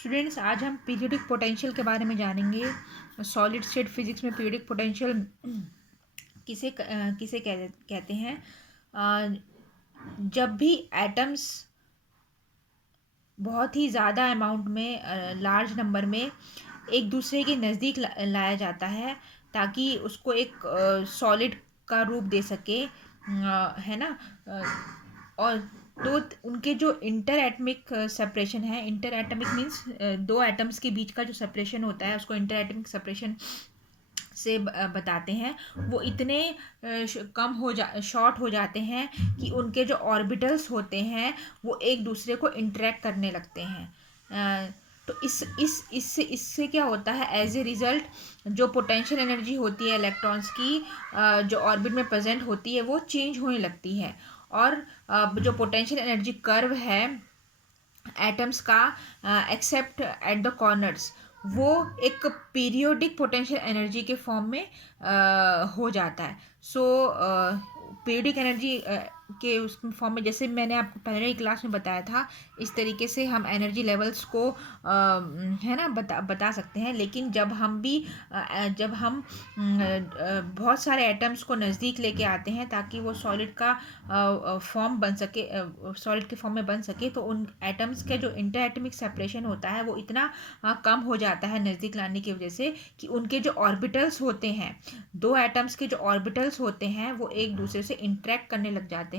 Students, आज हम periodic potential के बारे में जानेंगे। सॉलिड स्टेट फिजिक्स में पीरियोडिक पोटेंशियल किसे कहते हैं। जब भी एटम्स बहुत ही ज़्यादा अमाउंट में, लार्ज नंबर में एक दूसरे के नज़दीक लाया जाता है ताकि उसको एक सॉलिड का रूप दे सके, है ना। और तो उनके जो इंटर एटमिक सेपरेशन है, इंटर एटमिक मीन्स दो एटम्स के बीच का जो सेपरेशन होता है उसको इंटर एटमिक सेपरेशन से बताते हैं। वो इतने कम शॉर्ट हो जाते हैं कि उनके जो ऑर्बिटल्स होते हैं वो एक दूसरे को इंटरेक्ट करने लगते हैं। तो इससे क्या होता है, एज ए रिजल्ट जो पोटेंशियल एनर्जी होती है इलेक्ट्रॉन्स की, जो ऑर्बिट में प्रेजेंट होती है वो चेंज होने लगती है। और जो पोटेंशियल एनर्जी कर्व है एटम्स का, एक्सेप्ट एट द कॉर्नर्स, वो एक पीरियोडिक पोटेंशियल एनर्जी के फॉर्म में हो जाता है। सो पीरियोडिक एनर्जी के उस फॉर्म में, जैसे मैंने आपको पहले ही क्लास में बताया था, इस तरीके से हम एनर्जी लेवल्स को है ना बता सकते हैं। लेकिन जब हम बहुत सारे एटम्स को नज़दीक लेके आते हैं ताकि वो सॉलिड का फॉर्म बन सके, सॉलिड के फॉर्म में बन सके, तो उन एटम्स के जो इंटर एटमिक सेपरेशन होता है वो इतना कम हो जाता है नज़दीक लाने की वजह से कि उनके जो ऑर्बिटल्स होते हैं, दो एटम्स के जो ऑर्बिटल्स होते हैं वो एक दूसरे से इंटरेक्ट करने लग जाते हैं।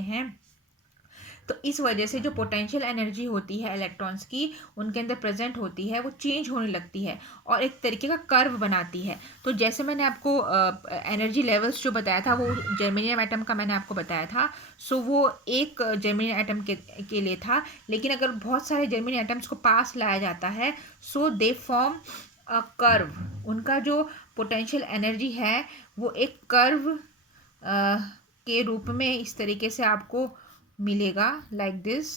तो इस वजह से जो पोटेंशियल एनर्जी होती है इलेक्ट्रॉन्स की, उनके अंदर प्रेजेंट होती है, वो चेंज होने लगती है और एक तरीके का कर्व बनाती है। तो जैसे मैंने आपको एनर्जी लेवल्स जो बताया था वो जर्मेनियम एटम का मैंने आपको बताया था। सो वो एक जर्मेनियम एटम के लिए था। लेकिन अगर बहुत सारे जर्मेनियम एटम्स को पास लाया जाता है, सो दे फॉर्म अ कर्व। उनका जो पोटेंशियल एनर्जी है वो एक कर्व के रूप में इस तरीके से आपको मिलेगा, लाइक दिस।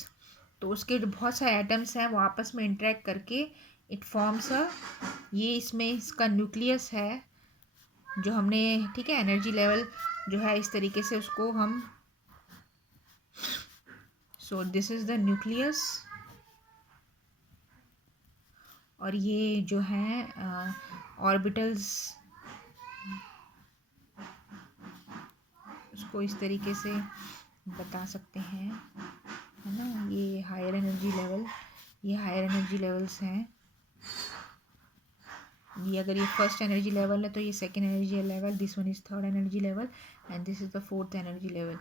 तो उसके जो बहुत सारे एटम्स हैं वो आपस में इंटरेक्ट करके इट फॉर्म्स ये इसमें इसका न्यूक्लियस है जो हमने, ठीक है, एनर्जी लेवल जो है इस तरीके से उसको हम, so this is the nucleus. और ये जो है ऑर्बिटल्स, उसको इस तरीके से बता सकते हैं, है ना। ये हायर एनर्जी लेवल, ये हायर एनर्जी लेवल्स हैं। ये अगर ये फर्स्ट एनर्जी लेवल है तो ये second energy level, this one is third energy level and this is the fourth energy level.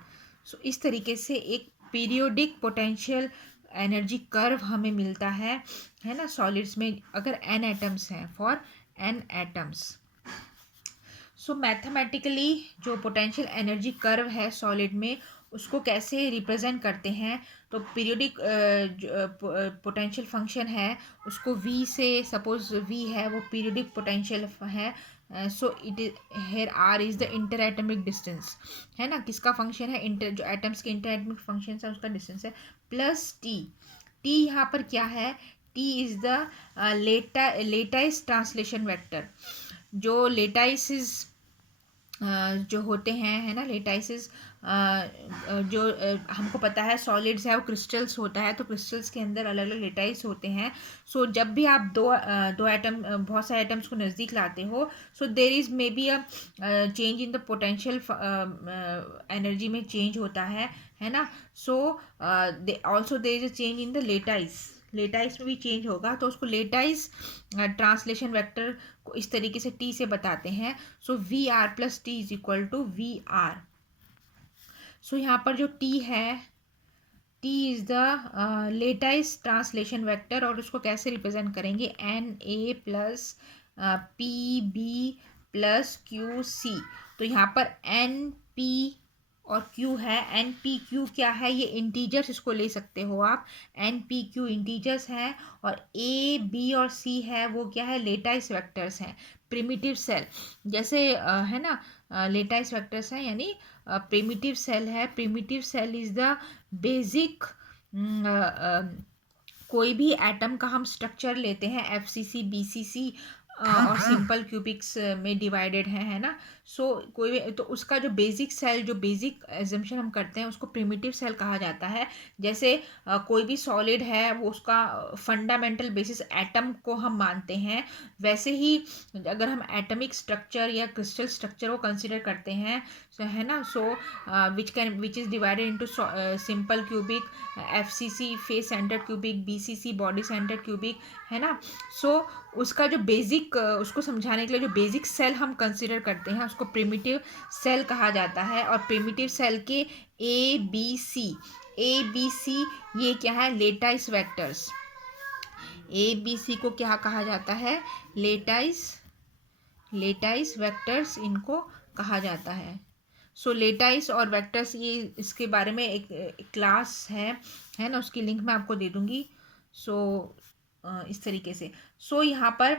So इस तरीके से एक पीरियोडिक पोटेंशियल एनर्जी कर्व हमें मिलता है ना, सॉलिड्स में अगर n एटम्स हैं, for n atoms. So mathematically जो पोटेंशियल एनर्जी कर्व है सॉलिड में, उसको कैसे रिप्रेजेंट करते हैं, तो पीरियोडिक पोटेंशियल फंक्शन है उसको v से, सपोज v है वो पीरियोडिक पोटेंशियल है। So it is here r is the inter atomic distance, है ना। किसका फंक्शन है, इंटर, जो एटम्स के इंटर एटमिक फंक्शन है उसका डिस्टेंस है, प्लस t। t यहाँ पर क्या है, t is the lattice translation vector. जो लेटाइसिस जो होते हैं, है ना, लेटाइसिस जो हमको पता है सॉलिड्स है वो क्रिस्टल्स होता है, तो क्रिस्टल्स के अंदर अलग अलग लेटाइस होते हैं। सो जब भी आप दो एटम, बहुत सारे एटम्स को नज़दीक लाते हो, so there is may be a change in the potential energy में चेंज होता है ना। So also there is a change in the lattice में भी चेंज होगा, तो उसको लेटाइस ट्रांसलेशन वेक्टर को इस तरीके से टी से बताते हैं। So V are plus T is equal to V R. So यहाँ पर जो टी है, T is the lattice translation vector, और उसको कैसे रिप्रेजेंट करेंगे, N A plus P B plus Q C. तो यहाँ पर एन पी और Q है, एन पी क्यू क्या है, ये इंटीजर्स इसको ले सकते हो आप, एन पी क्यू इंटीजर्स हैं। और ए बी और सी है वो क्या है, लेटाइस वेक्टर्स हैं, प्रिमिटिव सेल जैसे है ना। लेटाइस वेक्टर्स हैं यानी प्रिमिटिव सेल है। Primitive cell is the basic, कोई भी एटम का हम स्ट्रक्चर लेते हैं, FCC BCC, और सिंपल क्यूबिक्स में डिवाइडेड है ना। सो कोई भी तो उसका जो बेसिक सेल, जो बेसिक एजम्पशन हम करते हैं उसको प्रिमिटिव सेल कहा जाता है। जैसे कोई भी सॉलिड है वो उसका फंडामेंटल बेसिस एटम को हम मानते हैं, वैसे ही अगर हम एटमिक स्ट्रक्चर या क्रिस्टल स्ट्रक्चर को कंसिडर करते हैं, है ना। So which is divided into simple cubic, FCC face centred cubic, BCC body centred cubic, है ना। सो उसका जो बेसिक, उसको समझाने के लिए जो बेसिक सेल हम कंसिडर करते हैं उसको प्रिमिटिव सेल कहा जाता है। और प्रिमिटिव सेल के ए बी सी ये क्या है, लेटाइस वेक्टर्स। ABC को क्या कहा जाता है, लेटाइस वेक्टर्स इनको कहा जाता है। सो लेटाइस और वेक्टर्स, ये इसके बारे में एक क्लास है ना, उसकी लिंक मैं आपको दे दूंगी। सो इस तरीके से। सो यहाँ पर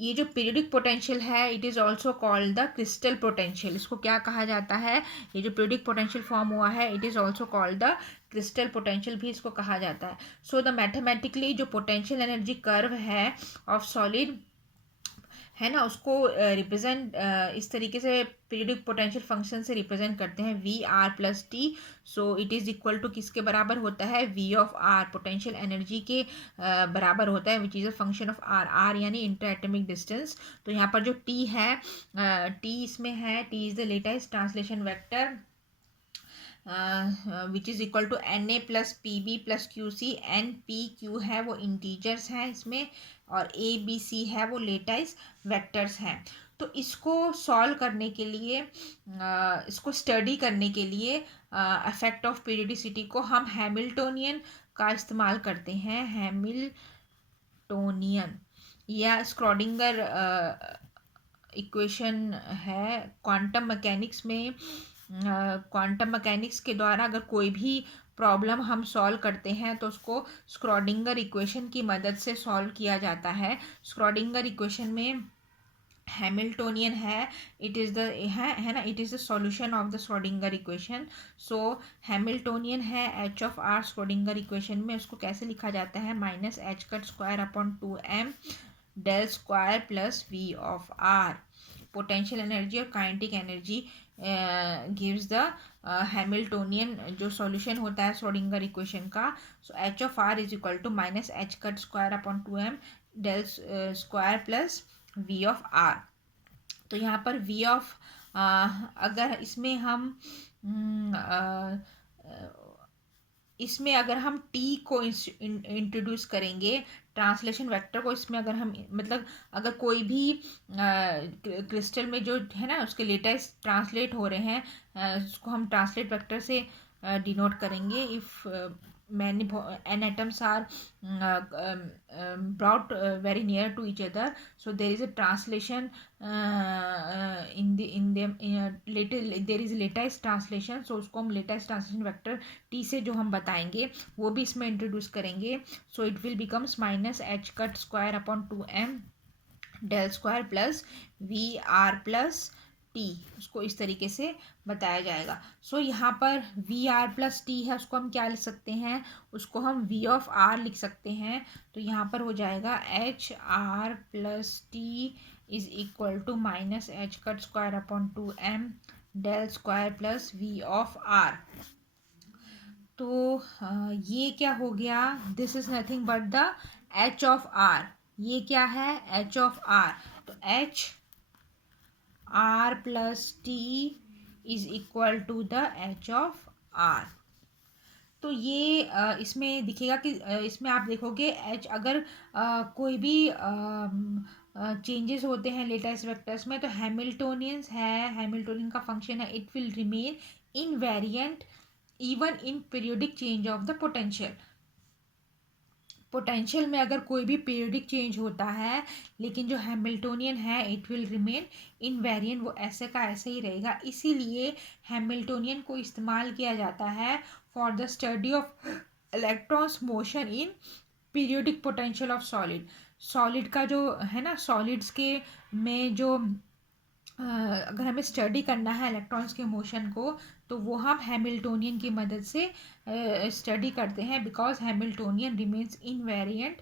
ये जो पीरियडिक पोटेंशियल है, it is also called the crystal potential. इसको क्या कहा जाता है, ये जो पीरियडिक पोटेंशियल फॉर्म हुआ है, it is also called the crystal potential भी इसको कहा जाता है। सो द मैथमेटिकली जो पोटेंशियल एनर्जी कर्व है ऑफ सॉलिड, है ना, उसको रिप्रेजेंट इस तरीके से पीरियडिक पोटेंशियल फंक्शन से रिप्रेजेंट करते हैं, V r+T। So it is equal to किसके बराबर होता है, V(r), पोटेंशियल एनर्जी के बराबर होता है, which is a function of r यानी इंटर एटमिक डिस्टेंस। तो यहाँ पर जो T है, T इसमें है, T is the latest translation vector which is equal to Na+Pb+Qc। N P Q है वो इंटीजर्स हैं इसमें, और ABC है वो लेटाइस वेक्टर्स हैं। तो इसको सॉल्व करने के लिए, इसको स्टडी करने के लिए इफेक्ट ऑफ पीरियडिसिटी को हम हैमिल्टोनियन का इस्तेमाल करते हैं। हैमिल्टोनियन या स्क्रॉडिंगर इक्वेशन है क्वांटम मैकेनिक्स में। क्वांटम मैकेनिक्स के द्वारा अगर कोई भी प्रॉब्लम हम सॉल्व करते हैं तो उसको स्क्रॉडिंगर इक्वेशन की मदद से सॉल्व किया जाता है। स्क्रॉडिंगर इक्वेशन में हैमिल्टोनियन है, इट इज़ द है ना, it is the solution of the Schrodinger equation. So Hamiltonian है H(r) स्क्रॉडिंगर इक्वेशन में उसको कैसे लिखा जाता है, -h²/2m del square plus V(r). Potential energy और kinetic energy gives the Hamiltonian जो सॉल्यूशन होता है श्रोडिंगर इक्वेशन का। So H(r) is equal to -h²/2m del square plus V(r). तो यहाँ पर अगर इसमें अगर हम T को इंट्रोड्यूस करेंगे, ट्रांसलेशन वेक्टर को इसमें अगर हम, मतलब अगर कोई भी क्रिस्टल में जो है ना उसके लेटेस्ट ट्रांसलेट हो रहे हैं, उसको हम ट्रांसलेट वेक्टर से डिनोट करेंगे। If many n atoms are brought very near to each other, so there is a translation in them little, there is latest translation। so उसको हम latest translation vector T से जो हम बताएंगे वो भी इसमें इंट्रोड्यूस करेंगे। so it will becomes -h²/2m del square plus V(r+T), उसको इस तरीके से बताया जाएगा। सो यहाँ पर V(r+T) है, उसको हम क्या लिख सकते हैं, उसको हम V(r) लिख सकते हैं। तो यहाँ पर हो जाएगा H(r+T) is equal to -h² del square plus V(r). तो ये क्या हो गया, this is nothing but the H(r). ये क्या है, H(r). तो H(r+T) is equal to the H(r). तो ये इसमें दिखेगा कि इसमें आप देखोगे अगर कोई भी चेंजेस होते हैं लेटेस्ट वेक्टर्स में, तो हैमिल्टोनियंस है, हैमिल्टोनियन का फंक्शन है, it will remain invariant even in periodic change of the potential. Potential में अगर कोई भी पीरियोडिक चेंज होता है, लेकिन जो हैमिल्टोनियन है इट विल रिमेन इनवेरिएंट, वो ऐसे का ऐसे ही रहेगा। इसीलिए हैमिल्टोनियन को इस्तेमाल किया जाता है for the study of electrons motion in periodic potential of solid. Solid का जो है ना, सॉलिड्स के में जो अगर हमें स्टडी करना है इलेक्ट्रॉन्स के मोशन को, तो वो हम हैमिल्टोनियन की मदद से स्टडी करते हैं, बिकॉज हैमिल्टोनियन रिमेन्स इनवेरिएंट,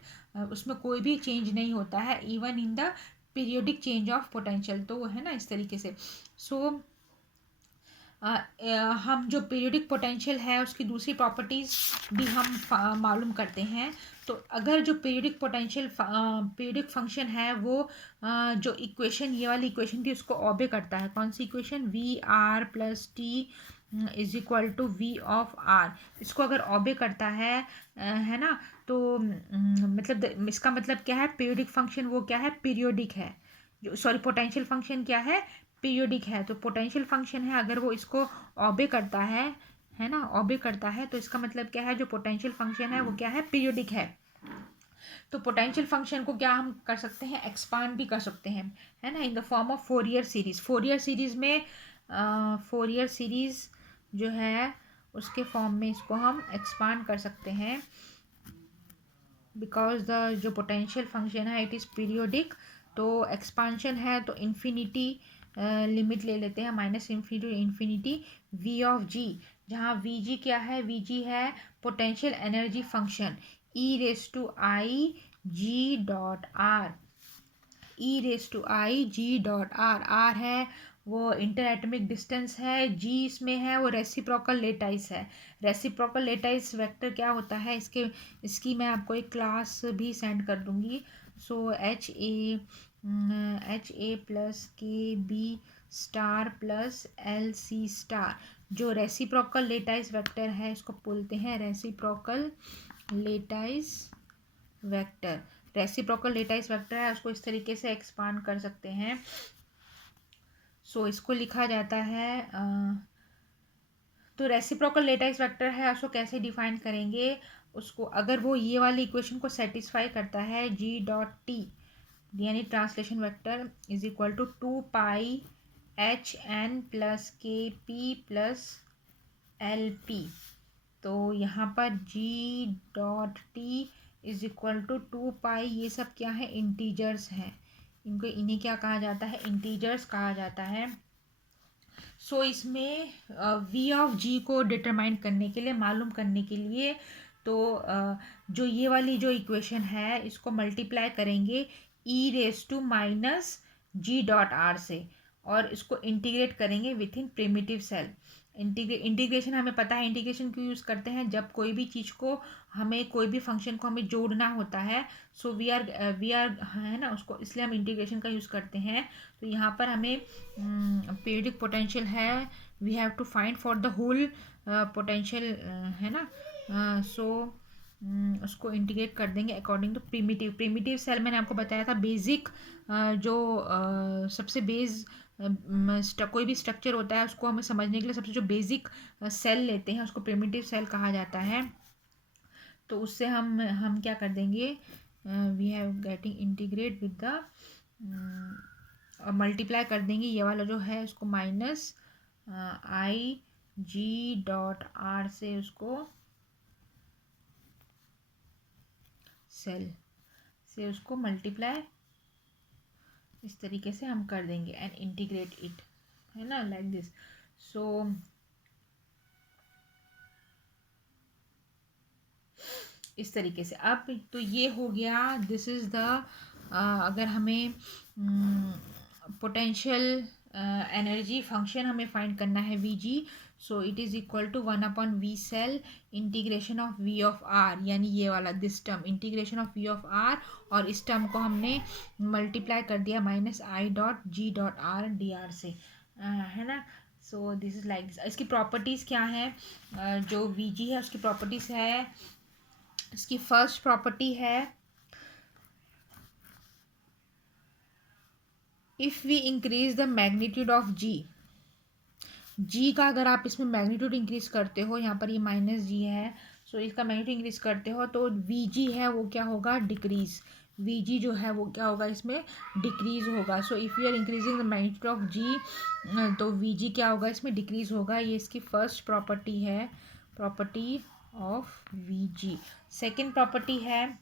उसमें कोई भी चेंज नहीं होता है even in the periodic change of potential. तो है ना इस तरीके से। सो हम जो पीरियोडिक पोटेंशियल है उसकी दूसरी प्रॉपर्टीज़ भी हम मालूम करते हैं। तो अगर जो पीरियोडिक फंक्शन है वो जो इक्वेशन, ये वाली इक्वेशन थी, उसको ओबे करता है। कौन सी equation? We are plus T is equal to V of R. इसको अगर ओबे करता है ना, तो मतलब इसका मतलब क्या है? पीरियोडिक फंक्शन वो क्या है? पीरियोडिक है। जो सॉरी, पोटेंशियल फंक्शन क्या है? पीरियोडिक है। तो पोटेंशियल फंक्शन है, अगर वो इसको ओबे करता है ना, ओबे करता है, तो इसका मतलब क्या है? जो पोटेंशियल फंक्शन है वो क्या है? पीरियोडिक है। तो पोटेंशियल फंक्शन को क्या हम कर सकते हैं? एक्सपांड भी कर सकते हैं, है ना, in the form of Fourier series. Fourier series में फोरियर सीरीज जो है उसके फॉर्म में इसको हम एक्सपांड कर सकते हैं, बिकॉज द जो पोटेंशियल फंक्शन है इट इज़ पीरियोडिक। तो एक्सपांशन है तो इन्फिनिटी लिमिट ले लेते हैं, minus infinity to infinity V of G, जहाँ वी जी क्या है? वी जी है potential energy function, E raise to I G dot R. E raise to I G dot R, R है वो inter atomic distance है, जी इसमें है वो रेसिप्रोकल लेटाइस है। रेसिप्रोकल लेटाइस वेक्टर क्या होता है? इसकी मैं आपको एक क्लास भी सेंड कर दूंगी। So H A plus K B star plus L C star, जो रेसिप्रोकल लेटाइस वेक्टर है इसको बोलते हैं reciprocal lattice vector. Reciprocal lattice vector है, उसको इस तरीके से एक्सपांड कर सकते हैं। सो इसको लिखा जाता है तो रेसिप्रोकल लेटाइस वेक्टर है, उसको कैसे डिफाइन करेंगे? उसको अगर वो ये वाली इक्वेशन को सेटिस्फाई करता है, जी डॉट टी यानी translation vector is equal to 2 pi H N plus K P plus L P. तो यहाँ पर G dot T is equal to 2 pi, ये सब क्या है? इंटीजर्स हैं। इन्हें क्या कहा जाता है? इंटीजर्स कहा जाता है। सो इसमें वी ऑफ जी को डिटरमाइन करने के लिए, मालूम करने के लिए, तो जो ये वाली जो इक्वेशन है इसको मल्टीप्लाई करेंगे E raise to minus G dot R से, और इसको इंटीग्रेट करेंगे within primitive cell. Integration हमें पता है, इंटीग्रेशन क्यों यूज़ करते हैं? जब कोई भी चीज़ को हमें, कोई भी फंक्शन को हमें जोड़ना होता है, सो वी आर है ना, उसको इसलिए हम इंटीग्रेशन का यूज़ करते हैं। तो यहाँ पर हमें पीरियोडिक पोटेंशियल है, we have to find for the whole potential, है ना। सो उसको इंटीग्रेट कर देंगे अकॉर्डिंग टू प्रिमिटिव सेल। मैंने आपको बताया था बेसिक, जो सबसे बेस कोई भी स्ट्रक्चर होता है उसको हमें समझने के लिए सबसे जो बेसिक सेल लेते हैं उसको प्रिमिटिव सेल कहा जाता है। तो उससे हम क्या कर देंगे? We have getting integrate with the, और मल्टीप्लाई कर देंगे ये वाला जो है उसको minus I G dot R से, उसको सेल से उसको मल्टीप्लाई इस तरीके से हम कर देंगे एंड इंटीग्रेट इट, है ना, लाइक दिस। सो इस तरीके से अब तो ये हो गया, दिस इज़ द, अगर हमें पोटेंशियल एनर्जी फंक्शन हमें फाइंड करना है V G, so it is equal to 1/v cell integration of V of R, यानी ये वाला this term integration of V of R, और इस टर्म को हमने मल्टीप्लाई कर दिया minus I dot G dot R D R से, है ना। So this is like this. इसकी प्रॉपर्टीज़ क्या है? जो वी जी है उसकी प्रॉपर्टीज़ है, इसकी फर्स्ट प्रॉपर्टी है, if we increase the magnitude of G, G का अगर आप इसमें मैग्नीट्यूड इंक्रीज करते हो, यहाँ पर ये माइनस जी है, सो इसका मैग्नीट्यूड इंक्रीज करते हो तो वी जी है वो क्या होगा? डिक्रीज। वी जी जो है वो क्या होगा? इसमें डिक्रीज होगा। So if you are increasing the magnitude of G, तो वी जी क्या होगा? इसमें डिक्रीज होगा। ये इसकी फर्स्ट प्रॉपर्टी है, property of we ji. Second property है,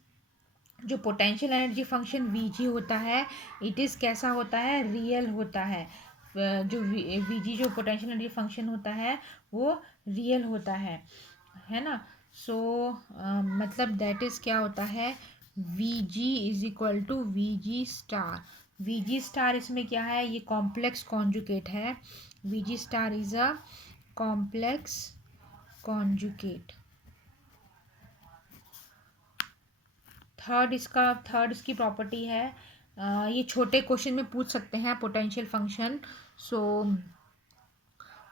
जो पोटेंशियल एनर्जी फंक्शन वी जी होता है, इट इज़ कैसा होता है? रियल होता है। जो वीजी जो पोटेंशियल एनर्जी फंक्शन होता है वो रियल होता है ना। सो मतलब दैट इज़ क्या होता है, V G is equal to V G star. V G star इसमें क्या है, ये कॉम्प्लेक्स कॉन्जुगेट है। V G star is a complex conjugate. Third इसकी प्रॉपर्टी है, ये छोटे क्वेश्चन में पूछ सकते हैं पोटेंशियल फंक्शन। सो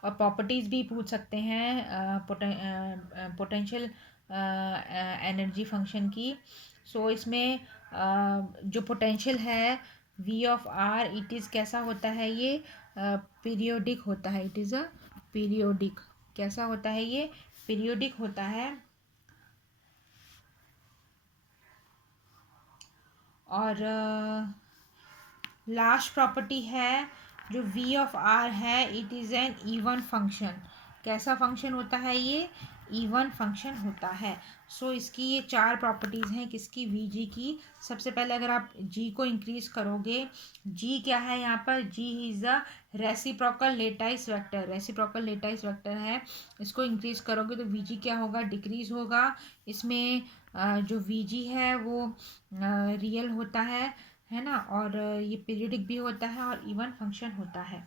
और प्रॉपर्टीज़ भी पूछ सकते हैं पोटेंशियल एनर्जी फंक्शन की। सो इसमें जो पोटेंशियल है V of R, it is कैसा होता है, ये पीरियोडिक होता है। It is a periodic. कैसा होता है ये, पीरियोडिक होता है। और लास्ट प्रॉपर्टी है जो वी ऑफ आर है, it is an even function. कैसा फंक्शन होता है ये, इवन फंक्शन होता है। सो इसकी ये चार प्रॉपर्टीज़ हैं किसकी, वी जी की। सबसे पहले अगर आप जी को इंक्रीज करोगे, जी क्या है यहाँ पर, G is a reciprocal lattice vector. Reciprocal lattice vector है, इसको इंक्रीज करोगे तो वी जी क्या होगा, डिक्रीज होगा। इसमें जो वी जी है वो रियल होता है ना। और ये पीरियडिक भी होता है और इवन फंक्शन होता है।